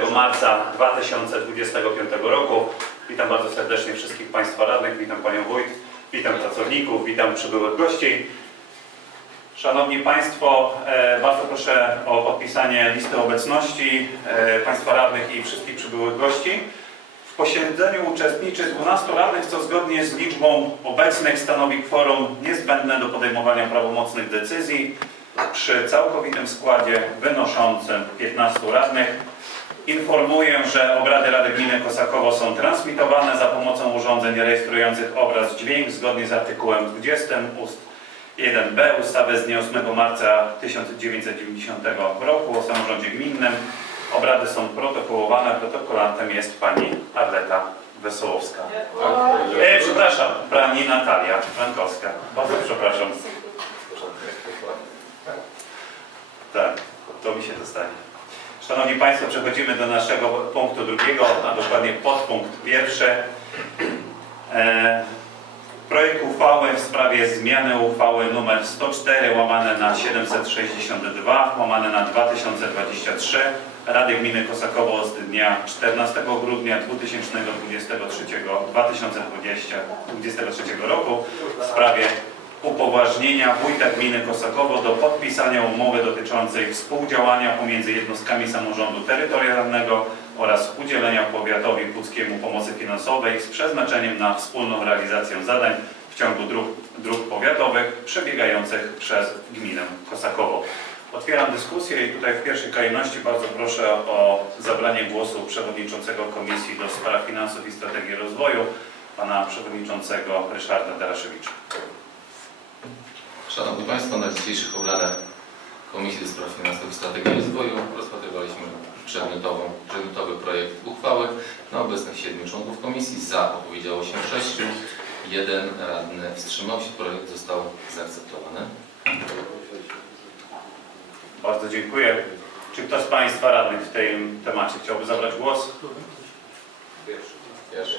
marca 2025 roku. Witam bardzo serdecznie wszystkich Państwa radnych, witam Panią Wójt, witam pracowników, witam przybyłych gości. Szanowni Państwo, e, bardzo proszę o podpisanie listy obecności e, Państwa radnych i wszystkich przybyłych gości. W posiedzeniu uczestniczy 12 radnych, co zgodnie z liczbą obecnych stanowi kworum niezbędne do podejmowania prawomocnych decyzji przy całkowitym składzie wynoszącym 15 radnych. Informuję, że obrady Rady Gminy Kosakowo są transmitowane za pomocą urządzeń rejestrujących obraz dźwięk zgodnie z artykułem 20 ust. 1b ustawy z dnia 8 marca 1990 roku o samorządzie gminnym. Obrady są protokołowane. Protokolantem jest pani Arleta Wesołowska. E, przepraszam, pani Natalia Frankowska. Bardzo przepraszam. Tak, to mi się dostanie. Szanowni Państwo, przechodzimy do naszego punktu drugiego, a dokładnie podpunkt pierwszy. E, projekt uchwały w sprawie zmiany uchwały nr 104 łamane na 762 łamane na 2023 Rady Gminy Kosakowo z dnia 14 grudnia 2023, 2023 roku w sprawie upoważnienia wójta gminy Kosakowo do podpisania umowy dotyczącej współdziałania pomiędzy jednostkami samorządu terytorialnego oraz udzielenia powiatowi puckiemu pomocy finansowej z przeznaczeniem na wspólną realizację zadań w ciągu dróg, dróg powiatowych przebiegających przez gminę Kosakowo. Otwieram dyskusję i tutaj w pierwszej kolejności bardzo proszę o zabranie głosu przewodniczącego Komisji do Spraw Finansów i Strategii Rozwoju, pana przewodniczącego Ryszarda Daraszewicza. Szanowni Państwo, na dzisiejszych obradach Komisji do Spraw Finansów i Strategii Rozwoju rozpatrywaliśmy przedmiotową, przedmiotowy projekt uchwały. Na obecnych siedmiu członków komisji za opowiedziało się sześciu, jeden radny wstrzymał się, projekt został zaakceptowany. Bardzo dziękuję. Czy ktoś z Państwa radnych w tym temacie chciałby zabrać głos? Pierwszy.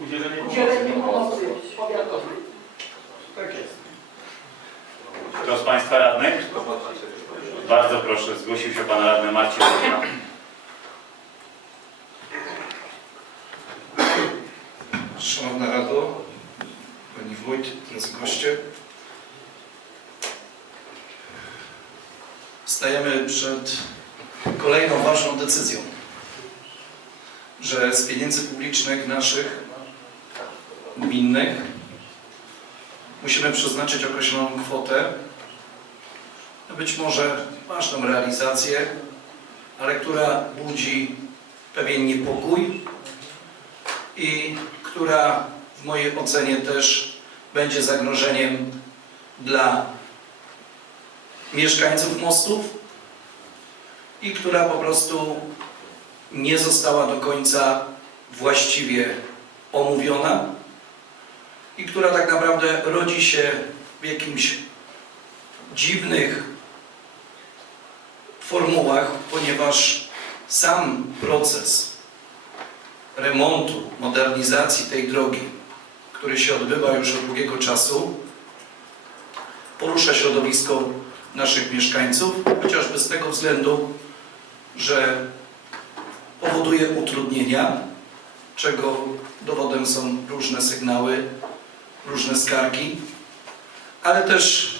Udzielenie Udzielenie pomocy. pomocy powiatowej. Tak jest. Kto z Państwa radnych? Bardzo proszę, zgłosił się Pan Radny Marcin. Szanowna Rado, Pani Wójt, drodzy goście. Stajemy przed kolejną ważną decyzją, że z pieniędzy publicznych naszych, gminnych, musimy przeznaczyć określoną kwotę, być może ważną realizację, ale która budzi pewien niepokój, i która w mojej ocenie też będzie zagrożeniem dla mieszkańców mostów i która po prostu nie została do końca właściwie omówiona i która tak naprawdę rodzi się w jakimś dziwnych formułach, ponieważ sam proces remontu, modernizacji tej drogi, który się odbywa już od długiego czasu, porusza środowisko naszych mieszkańców, chociażby z tego względu, że powoduje utrudnienia, czego dowodem są różne sygnały, różne skargi, ale też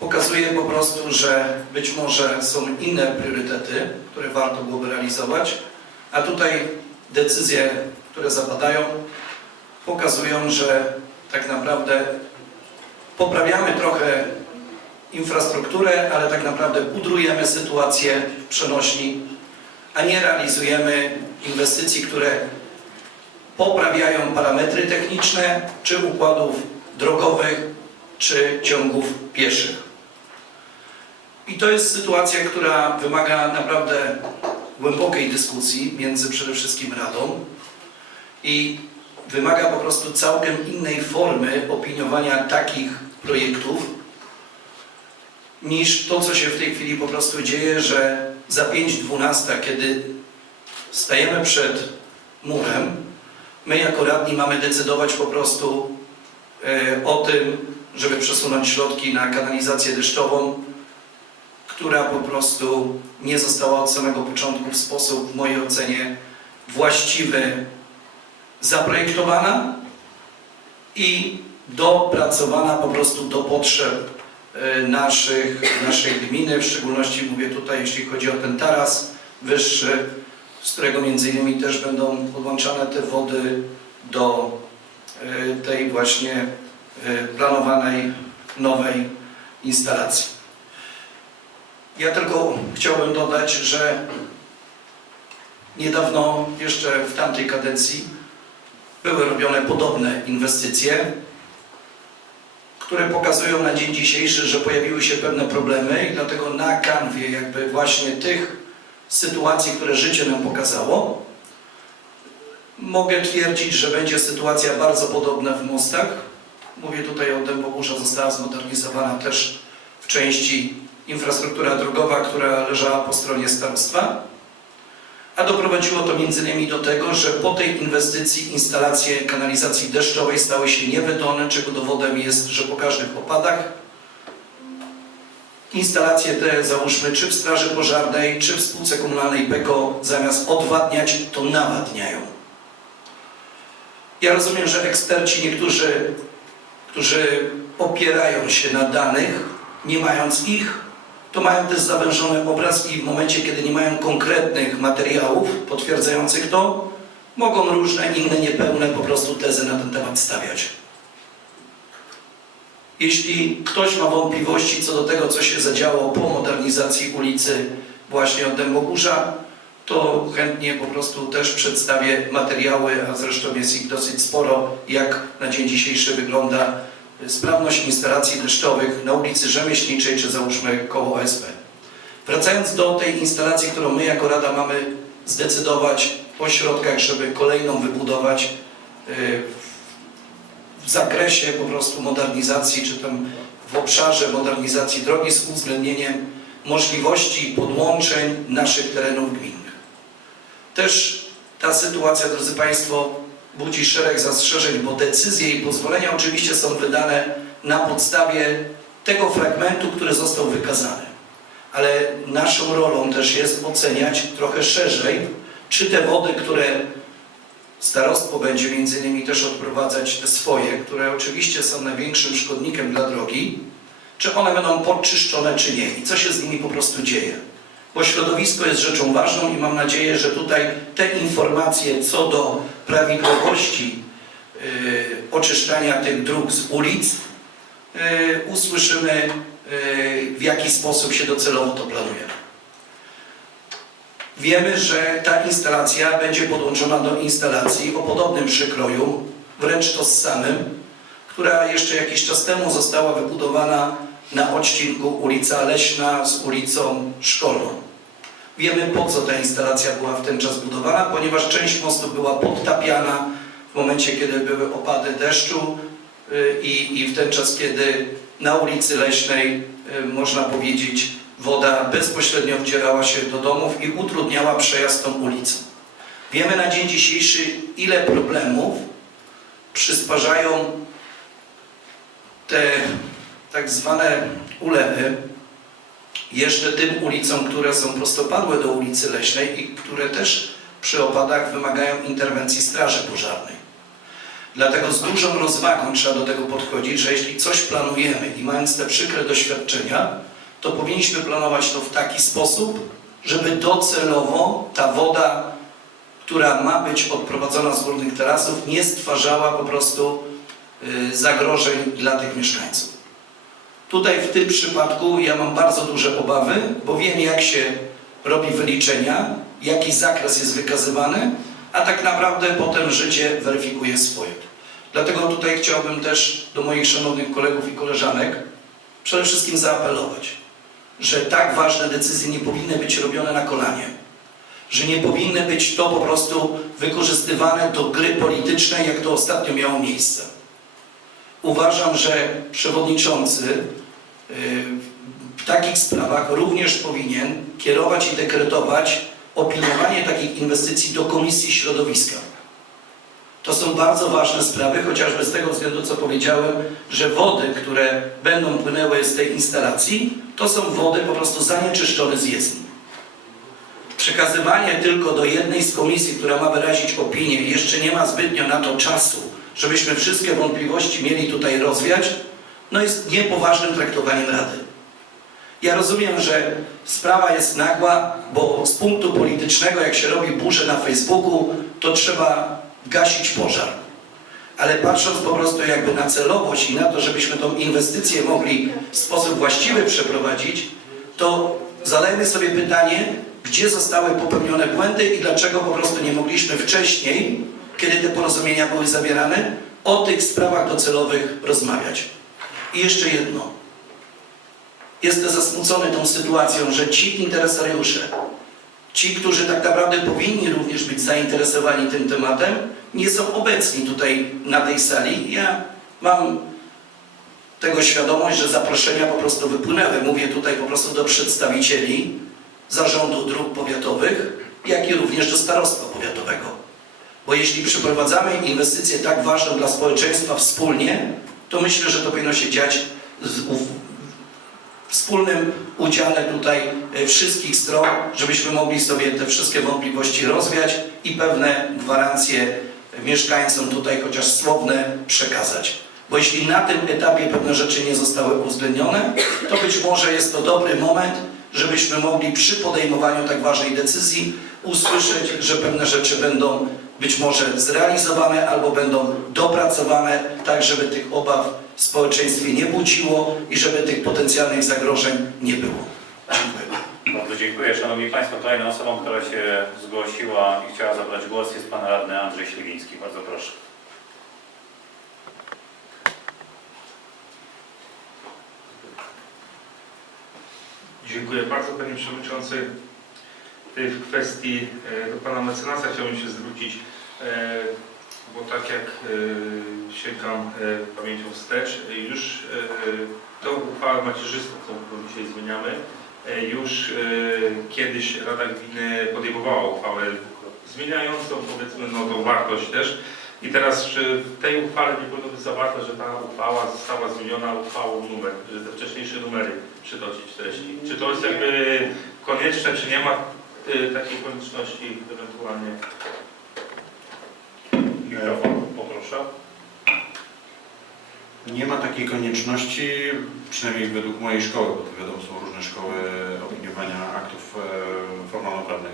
pokazuje po prostu, że być może są inne priorytety, które warto byłoby realizować, a tutaj decyzje, które zapadają, pokazują, że tak naprawdę poprawiamy trochę infrastrukturę, ale tak naprawdę pudrujemy sytuację w przenośni, a nie realizujemy inwestycji, które poprawiają parametry techniczne, czy układów drogowych, czy ciągów pieszych. I to jest sytuacja, która wymaga naprawdę głębokiej dyskusji między przede wszystkim Radą i wymaga po prostu całkiem innej formy opiniowania takich projektów niż to, co się w tej chwili po prostu dzieje, że za 5.12, kiedy stajemy przed murem, my jako radni mamy decydować po prostu e, o tym, żeby przesunąć środki na kanalizację deszczową, która po prostu nie została od samego początku w sposób, w mojej ocenie, właściwy zaprojektowana i dopracowana po prostu do potrzeb e, naszych, naszej gminy, w szczególności mówię tutaj, jeśli chodzi o ten taras wyższy, z którego między innymi też będą podłączane te wody do e, tej właśnie e, planowanej nowej instalacji. Ja tylko chciałbym dodać, że niedawno, jeszcze w tamtej kadencji, były robione podobne inwestycje, które pokazują na dzień dzisiejszy, że pojawiły się pewne problemy i dlatego na kanwie jakby właśnie tych sytuacji, które życie nam pokazało, mogę twierdzić, że będzie sytuacja bardzo podobna w Mostach. Mówię tutaj o Dębogórza, została zmodernizowana też w części infrastruktura drogowa, która leżała po stronie starostwa. A doprowadziło to m.in. do tego, że po tej inwestycji instalacje kanalizacji deszczowej stały się niewydolne, czego dowodem jest, że po każdych opadach instalacje te, załóżmy, czy w Straży Pożarnej, czy w spółce komunalnej PEKO, zamiast odwadniać, to nawadniają. Ja rozumiem, że eksperci niektórzy, którzy opierają się na danych, nie mając ich, to mają też zawężony obraz i w momencie, kiedy nie mają konkretnych materiałów potwierdzających to, mogą różne inne niepełne po prostu tezy na ten temat stawiać. Jeśli ktoś ma wątpliwości co do tego, co się zadziało po modernizacji ulicy właśnie od Dębogórza, to chętnie po prostu też przedstawię materiały, a zresztą jest ich dosyć sporo, jak na dzień dzisiejszy wygląda sprawność instalacji deszczowych na ulicy Rzemieślniczej, czy załóżmy koło OSP. Wracając do tej instalacji, którą my jako Rada mamy zdecydować o środkach, żeby kolejną wybudować yy, w zakresie po prostu modernizacji, czy tam w obszarze modernizacji drogi z uwzględnieniem możliwości podłączeń naszych terenów gminnych. Też ta sytuacja, drodzy Państwo, budzi szereg zastrzeżeń, bo decyzje i pozwolenia oczywiście są wydane na podstawie tego fragmentu, który został wykazany. Ale naszą rolą też jest oceniać trochę szerzej, czy te wody, które starostwo będzie między innymi też odprowadzać te swoje, które oczywiście są największym szkodnikiem dla drogi, czy one będą podczyszczone, czy nie i co się z nimi po prostu dzieje. Bo środowisko jest rzeczą ważną i mam nadzieję, że tutaj te informacje co do prawidłowości yy, oczyszczania tych dróg z ulic yy, usłyszymy, yy, w jaki sposób się docelowo to planuje. Wiemy, że ta instalacja będzie podłączona do instalacji o podobnym przykroju, wręcz tożsamym, która jeszcze jakiś czas temu została wybudowana na odcinku ulica Leśna z ulicą Szkolną. Wiemy po co ta instalacja była w ten czas budowana, ponieważ część mostu była podtapiana w momencie, kiedy były opady deszczu y, i, i w ten czas, kiedy na ulicy Leśnej, y, można powiedzieć, woda bezpośrednio wdzierała się do domów i utrudniała przejazd tą ulicą. Wiemy na dzień dzisiejszy, ile problemów przysparzają te tak zwane ulewy jeszcze tym ulicom, które są prostopadłe do ulicy Leśnej i które też przy opadach wymagają interwencji Straży Pożarnej. Dlatego z dużą rozwagą trzeba do tego podchodzić, że jeśli coś planujemy i mając te przykre doświadczenia, to powinniśmy planować to w taki sposób, żeby docelowo ta woda, która ma być odprowadzona z górnych terasów, nie stwarzała po prostu y, zagrożeń dla tych mieszkańców. Tutaj w tym przypadku ja mam bardzo duże obawy, bo wiem jak się robi wyliczenia, jaki zakres jest wykazywany, a tak naprawdę potem życie weryfikuje swoje. Dlatego tutaj chciałbym też do moich szanownych kolegów i koleżanek przede wszystkim zaapelować, że tak ważne decyzje nie powinny być robione na kolanie, że nie powinny być to po prostu wykorzystywane do gry politycznej, jak to ostatnio miało miejsce. Uważam, że przewodniczący y, w takich sprawach również powinien kierować i dekretować opiniowanie takich inwestycji do Komisji Środowiska. To są bardzo ważne sprawy, chociażby z tego względu, co powiedziałem, że wody, które będą płynęły z tej instalacji, to są wody po prostu zanieczyszczone z jezdni. Przekazywanie tylko do jednej z komisji, która ma wyrazić opinię, jeszcze nie ma zbytnio na to czasu, żebyśmy wszystkie wątpliwości mieli tutaj rozwiać, no jest niepoważnym traktowaniem Rady. Ja rozumiem, że sprawa jest nagła, bo z punktu politycznego, jak się robi burzę na Facebooku, to trzeba gasić pożar. Ale patrząc po prostu jakby na celowość i na to, żebyśmy tą inwestycję mogli w sposób właściwy przeprowadzić, to zadajmy sobie pytanie, gdzie zostały popełnione błędy i dlaczego po prostu nie mogliśmy wcześniej, kiedy te porozumienia były zawierane, o tych sprawach docelowych rozmawiać. I jeszcze jedno. Jestem zasmucony tą sytuacją, że ci interesariusze, ci, którzy tak naprawdę powinni również być zainteresowani tym tematem, nie są obecni tutaj na tej sali. Ja mam tego świadomość, że zaproszenia po prostu wypłynęły. Mówię tutaj po prostu do przedstawicieli zarządu dróg powiatowych, jak i również do starostwa powiatowego. Bo jeśli przeprowadzamy inwestycję tak ważną dla społeczeństwa wspólnie, to myślę, że to powinno się dziać z, wspólnym udziale tutaj e, wszystkich stron, żebyśmy mogli sobie te wszystkie wątpliwości rozwiać i pewne gwarancje mieszkańcom tutaj chociaż słowne przekazać. Bo jeśli na tym etapie pewne rzeczy nie zostały uwzględnione, to być może jest to dobry moment, żebyśmy mogli przy podejmowaniu tak ważnej decyzji usłyszeć, że pewne rzeczy będą być może zrealizowane albo będą dopracowane, tak żeby tych obaw w społeczeństwie nie budziło i żeby tych potencjalnych zagrożeń nie było. Dziękuję. Bardzo dziękuję. Szanowni Państwo, kolejną osobą, która się zgłosiła i chciała zabrać głos jest Pan Radny Andrzej Śliwiński. Bardzo proszę. Dziękuję bardzo Panie Przewodniczący. W kwestii e, do Pana Mecenasa chciałbym się zwrócić, e, bo tak jak e, sięgam e, pamięcią wstecz, e, już tą uchwałę macierzystą, którą dzisiaj zmieniamy, już kiedyś Rada Gminy podejmowała uchwałę zmieniającą powiedzmy no, tą wartość też. I teraz czy w tej uchwale nie powinno być zawarte, że ta uchwała została zmieniona uchwałą numer, że te wcześniejsze numery przytoczyć treści. Czy to jest jakby konieczne, czy nie ma takiej konieczności ewentualnie? Mikrofon, poproszę. Nie ma takiej konieczności, przynajmniej według mojej szkoły, bo to wiadomo są różne szkoły opiniowania aktów e, formalnoprawnych.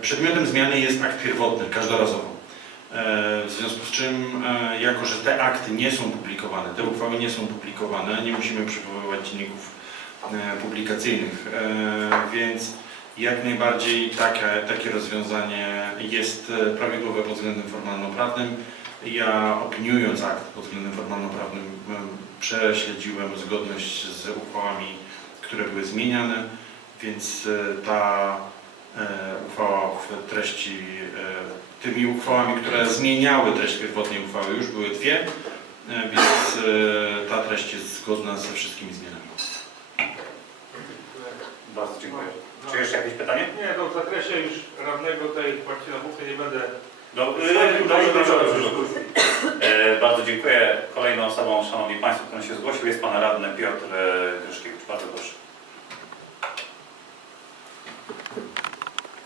Przedmiotem zmiany jest akt pierwotny, każdorazowo. E, W związku z czym, e, jako że te akty nie są publikowane, te uchwały nie są publikowane, nie musimy przywoływać dzienników publikacyjnych, więc jak najbardziej takie, takie rozwiązanie jest e, prawidłowe pod względem formalnoprawnym. Ja opiniując akt pod względem formalnoprawnym em, prześledziłem zgodność z uchwałami, które były zmieniane, więc e, ta e, uchwała w treści, e, tymi uchwałami, które zmieniały treść pierwotnej uchwały już były dwie, e, więc e, ta treść jest zgodna ze wszystkimi zmianami. Bardzo dziękuję. Czy jeszcze jakieś pytanie? Nie, no w zakresie już radnego tej Marcina Buchy nie będę Do, yy, dobrze, dobrze, dobrze. E, bardzo dziękuję. Kolejną osobą, Szanowni Państwo, którą się zgłosił jest Pan Radny Piotr e, Gryszkiewicz. Bardzo proszę.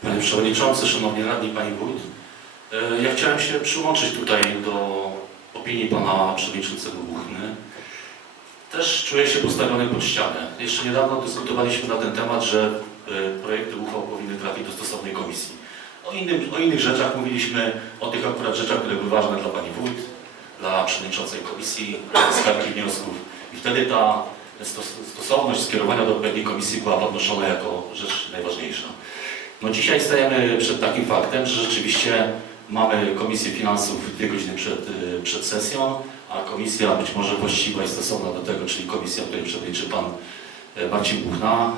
Panie Przewodniczący, Szanowni Radni, Pani Wójt. E, Ja chciałem się przyłączyć tutaj do opinii Pana Przewodniczącego Buchny. Też czuję się postawiony pod ścianę. Jeszcze niedawno dyskutowaliśmy na ten temat, że projekty uchwał powinny trafić do stosownej komisji. O, innym, o innych rzeczach mówiliśmy, o tych akurat rzeczach, które były ważne dla Pani Wójt, dla Przewodniczącej Komisji, skargi wniosków. I wtedy ta stos- stosowność skierowania do odpowiedniej komisji była podnoszona jako rzecz najważniejsza. No dzisiaj stajemy przed takim faktem, że rzeczywiście mamy Komisję Finansów dwie godziny przed, y, przed sesją, a komisja być może właściwa i stosowna do tego, czyli komisja, której przewodniczy Pan y, Marcin Buchna,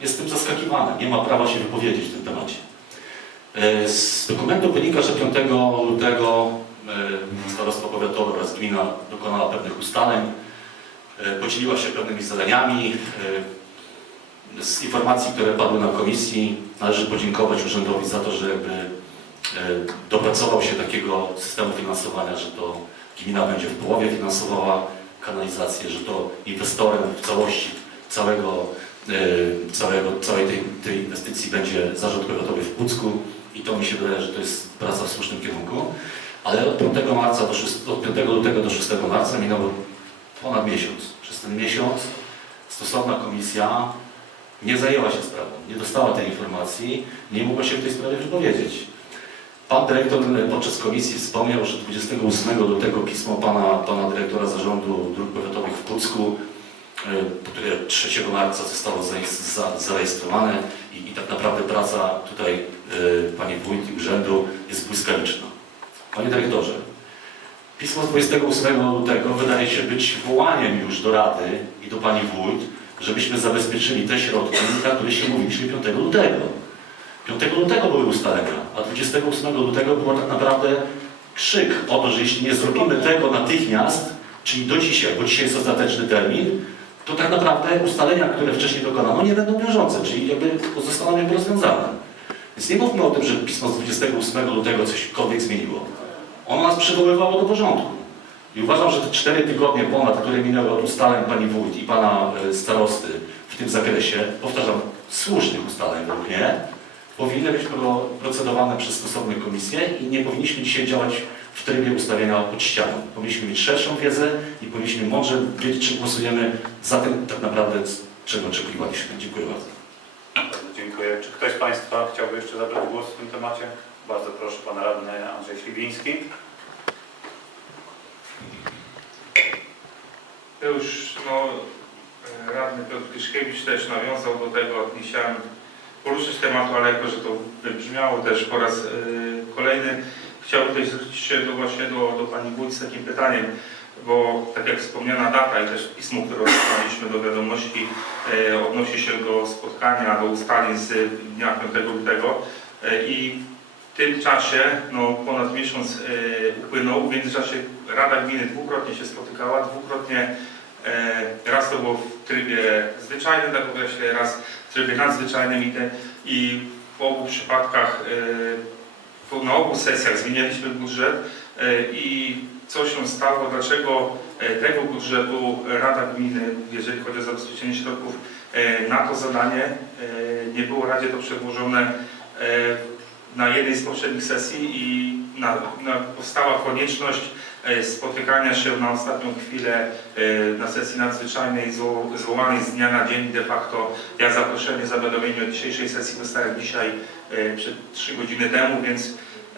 y, jest tym zaskakiwana. Nie ma prawa się wypowiedzieć w tym temacie. Y, Z dokumentu wynika, że 5 lutego y, Starostwo Powiatowe oraz Gmina dokonała pewnych ustaleń, y, podzieliła się pewnymi zadaniami, z informacji, które padły na komisji, należy podziękować urzędowi za to, że jakby dopracował się takiego systemu finansowania, że to gmina będzie w połowie finansowała kanalizację, że to inwestorem w całości całego, e, całego, całej tej, tej inwestycji będzie zarząd powiatowy w Pucku i to mi się wydaje, że to jest praca w słusznym kierunku. Ale od 5 marca do 6, od 5 lutego do 6 marca minął ponad miesiąc. Przez ten miesiąc stosowna komisja nie zajęła się sprawą, nie dostała tej informacji, nie mogła się w tej sprawie wypowiedzieć. Pan dyrektor podczas komisji wspomniał, że 28 lutego pismo pana, pana dyrektora zarządu dróg powiatowych w Pucku, e, które 3 marca zostało zarejestrowane i, i tak naprawdę praca tutaj e, pani wójt i urzędu jest błyskawiczna. Panie dyrektorze, pismo z 28 lutego wydaje się być wołaniem już do Rady i do pani wójt, żebyśmy zabezpieczyli te środki, na które się mówiliśmy 5 lutego. 5 lutego były ustalenia, a 28 lutego było tak naprawdę krzyk o to, że jeśli nie zrobimy tego natychmiast, czyli do dzisiaj, bo dzisiaj jest ostateczny termin, to tak naprawdę ustalenia, które wcześniej dokonano, nie będą wiążące, czyli jakby zostaną jakby rozwiązane. Więc nie mówmy o tym, że pismo z 28 lutego cośkolwiek zmieniło. Ono nas przywoływało do porządku. I uważam, że te cztery tygodnie ponad, które minęły od ustaleń pani wójt i pana e, starosty w tym zakresie, powtarzam, słusznych ustaleń według mnie, powinny być pro- procedowane przez stosowne komisje i nie powinniśmy dzisiaj działać w trybie ustawienia pod ścianą. Powinniśmy mieć szerszą wiedzę i powinniśmy mądrze wiedzieć, czy głosujemy za tym tak naprawdę, czego oczekiwaliśmy. Dziękuję bardzo. Bardzo dziękuję. Czy ktoś z Państwa chciałby jeszcze zabrać głos w tym temacie? Bardzo proszę, Pan Radny Andrzej Śliwiński. To już no, e, radny Piotr Kiszkiewicz też nawiązał do tego. Nie chciałem poruszyć tematu, ale jako, że to wybrzmiało też po raz e, kolejny, chciałbym tutaj zwrócić się do, właśnie do, do Pani Wójt z takim pytaniem, bo tak jak wspomniana data i też pismo, które otrzymaliśmy do wiadomości e, odnosi się do spotkania, do ustaleń z dnia 5 lutego e, i w tym czasie, no ponad miesiąc upłynął, w międzyczasie Rada Gminy dwukrotnie się spotykała, dwukrotnie raz to było w trybie zwyczajnym, tak określę, raz w trybie nadzwyczajnym i, te, i w obu przypadkach, w- na obu sesjach zmienialiśmy budżet e, i co się stało, dlaczego e, tego budżetu Rada Gminy, jeżeli chodzi o zabezpieczenie środków na to zadanie, nie było Radzie to przedłożone na jednej z poprzednich sesji i na, na powstała konieczność spotykania się na ostatnią chwilę e, na sesji nadzwyczajnej zwo- zwołanej z dnia na dzień de facto. Ja zaproszenie, zawiadomienie o dzisiejszej sesji dostałem dzisiaj e, przed 3 godziny temu, więc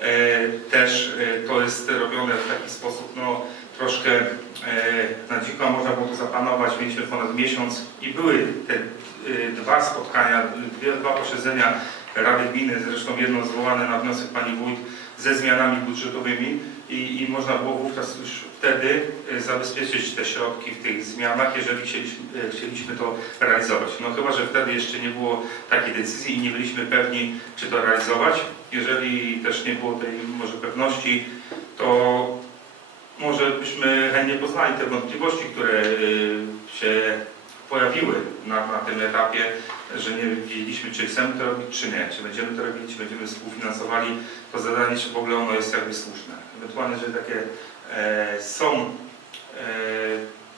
e, też e, to jest robione w taki sposób no, troszkę e, na dziko, można było to zaplanować. Mieliśmy ponad miesiąc i były te e, dwa spotkania, dwa posiedzenia Rady Gminy, zresztą jedno zwołane na wniosek Pani Wójt ze zmianami budżetowymi i, i można było wówczas już wtedy e, zabezpieczyć te środki w tych zmianach, jeżeli chcieliśmy, e, chcieliśmy to realizować. No chyba, że wtedy jeszcze nie było takiej decyzji i nie byliśmy pewni, czy to realizować. Jeżeli też nie było tej może pewności, to może byśmy chętnie poznali te wątpliwości, które e, się pojawiły na, na tym etapie, że nie wiedzieliśmy, czy chcemy to robić, czy nie, czy będziemy to robić, czy będziemy współfinansowali to zadanie, czy w ogóle ono jest jakby słuszne. Ewentualnie, jeżeli takie e, są e,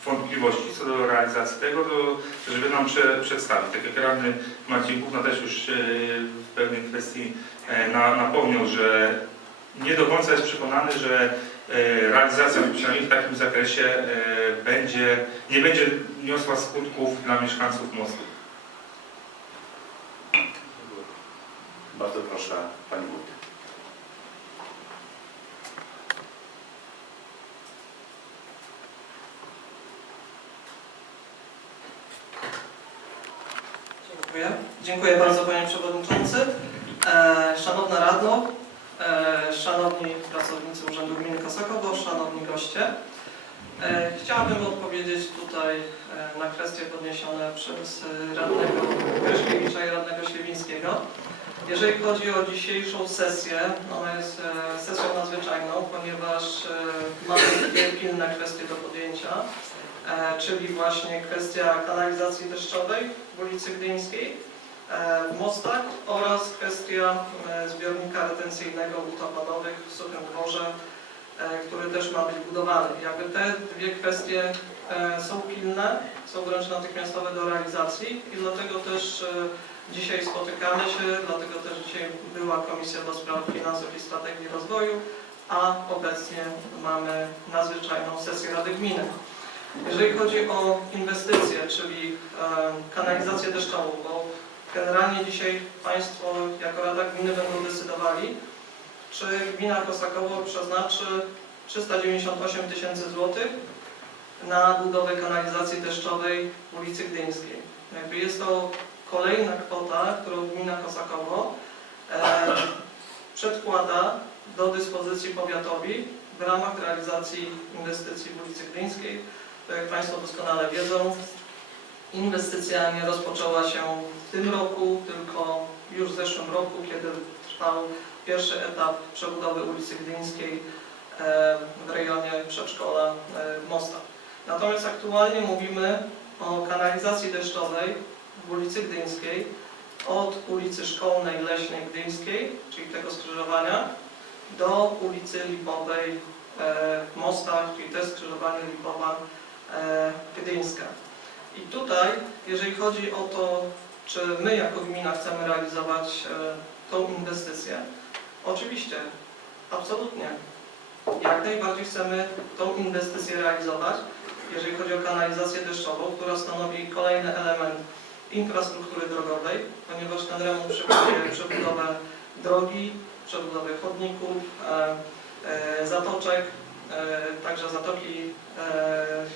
wątpliwości co do realizacji tego, to żeby nam prze, przedstawić. Tak jak radny Marcin Kuchna też już e, w pewnej kwestii e, na, napomniał, że nie do końca jest przekonany, że e, realizacja przynajmniej w takim zakresie e, będzie, nie będzie niosła skutków dla mieszkańców mostu. Bardzo proszę, Pani Wójt. Dziękuję. Dziękuję bardzo Panie Przewodniczący. E, Szanowna Rado, e, Szanowni pracownicy Urzędu Gminy Kosokowo, Szanowni goście. E, chciałabym odpowiedzieć tutaj e, na kwestie podniesione przez e, radnego Kreszkiewicza i radnego Ślewińskiego. Jeżeli chodzi o dzisiejszą sesję, ona jest sesją nadzwyczajną, ponieważ mamy dwie pilne kwestie do podjęcia czyli właśnie kwestia kanalizacji deszczowej w ulicy Gdyńskiej w Mostach oraz kwestia zbiornika retencyjnego wód opadowych w Suchym Dworze, który też ma być budowany. Jakby te dwie kwestie e, są pilne, są wręcz natychmiastowe do realizacji i dlatego też e, dzisiaj spotykamy się, dlatego też dzisiaj była Komisja do Spraw Finansów i Strategii Rozwoju, a obecnie mamy nadzwyczajną sesję Rady Gminy. Jeżeli chodzi o inwestycje, czyli e, kanalizację deszczową, bo generalnie dzisiaj Państwo jako Rada Gminy będą decydowali, czy gmina Kosakowo przeznaczy 398 tysięcy złotych na budowę kanalizacji deszczowej ulicy Gdyńskiej. Jakby jest to kolejna kwota, którą gmina Kosakowo e, przedkłada do dyspozycji powiatowi w ramach realizacji inwestycji w ulicy Gdyńskiej. Jak Państwo doskonale wiedzą, inwestycja nie rozpoczęła się w tym roku, tylko już w zeszłym roku, kiedy trwał pierwszy etap przebudowy ulicy Gdyńskiej e, w rejonie przedszkola e, w Mostach. Natomiast aktualnie mówimy o kanalizacji deszczowej w ulicy Gdyńskiej od ulicy Szkolnej Leśnej Gdyńskiej, czyli tego skrzyżowania, do ulicy Lipowej e, w Mostach, czyli jest skrzyżowanie Lipowa Gdyńska. I tutaj, jeżeli chodzi o to, czy my jako gmina chcemy realizować tą inwestycję, oczywiście, absolutnie. Jak najbardziej chcemy tą inwestycję realizować, jeżeli chodzi o kanalizację deszczową, która stanowi kolejny element infrastruktury drogowej, ponieważ ten remont przewiduje przebudowę drogi, przebudowę chodników, e, e, zatoczek, e, także zatoki,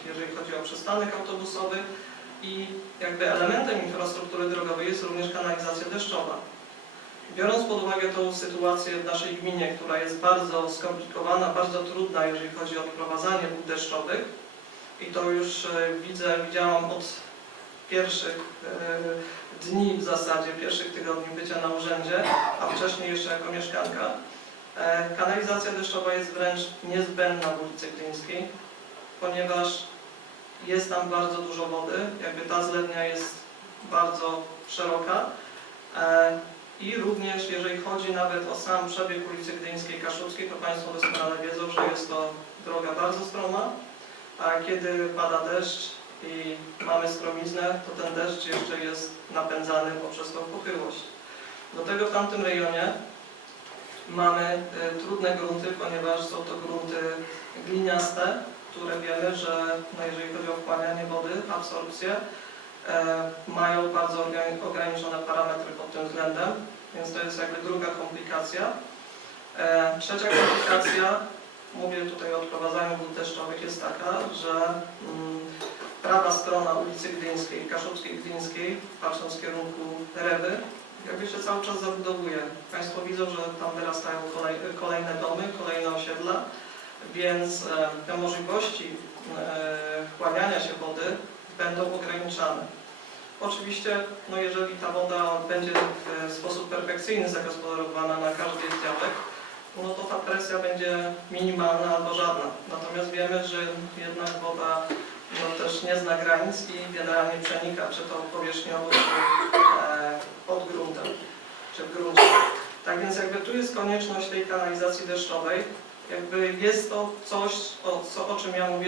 jeżeli chodzi o przystanek autobusowy i jakby elementem infrastruktury drogowej jest również kanalizacja deszczowa. Biorąc pod uwagę tą sytuację w naszej gminie, która jest bardzo skomplikowana, bardzo trudna, jeżeli chodzi o odprowadzanie wód deszczowych, i to już e, widzę, widziałam od pierwszych e, dni w zasadzie, pierwszych tygodni bycia na urzędzie, a wcześniej jeszcze jako mieszkanka. E, Kanalizacja deszczowa jest wręcz niezbędna w ulicy Gdyńskiej, ponieważ jest tam bardzo dużo wody, jakby ta zlewnia jest bardzo szeroka. I również jeżeli chodzi nawet o sam przebieg ulicy Gdyńskiej Kaszuckiej, to Państwo doskonale wiedzą, że jest to droga bardzo stroma, a kiedy pada deszcz i mamy stromiznę, to ten deszcz jeszcze jest napędzany poprzez tą pochyłość. Do tego w tamtym rejonie mamy e, trudne grunty, ponieważ są to grunty gliniaste, które wiemy, że no jeżeli chodzi o wchłanianie wody, absorpcję, mają bardzo ograniczone parametry pod tym względem, więc to jest jakby druga komplikacja. E, Trzecia komplikacja, mówię tutaj o odprowadzaniu wód deszczowych, jest taka, że mm, prawa strona ulicy Gdyńskiej, Kaszubskiej Gdyńskiej, patrząc w kierunku Rewy, jakby się cały czas zabudowuje. Państwo widzą, że tam wyrastają kolej, kolejne domy, kolejne osiedla, więc e, te możliwości e, wchłaniania się wody będą ograniczane. Oczywiście, no jeżeli ta woda będzie w sposób perfekcyjny zagospodarowana na każdej z działek, no to ta presja będzie minimalna albo żadna. Natomiast wiemy, że jednak woda no, też nie zna granic i generalnie przenika, czy to powierzchniowo, czy e, pod gruntem, czy w gruncie. Tak więc jakby tu jest konieczność tej kanalizacji deszczowej. Jakby jest to coś, o, co, o czym ja mówię,